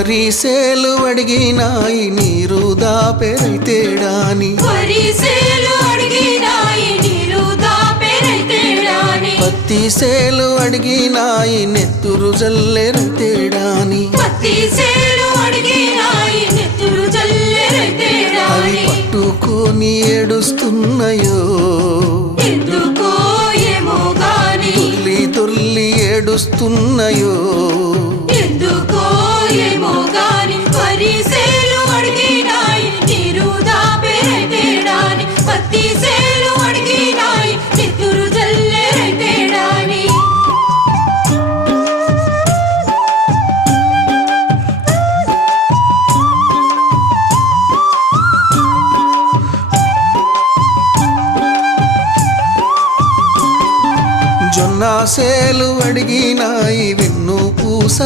వరిసేలు అడిగినాయి నీరు దాపెరైతేడాని పత్తి సేలు అడిగినాయి నెత్తురు జల్లెరైతేడాని అవి పట్టుకొని ఏడుస్తున్నాయో తుల్లి తుల్లి ఏడుస్తున్నాయో జొన్న సేలు అడిగినాయి విన్ను పూస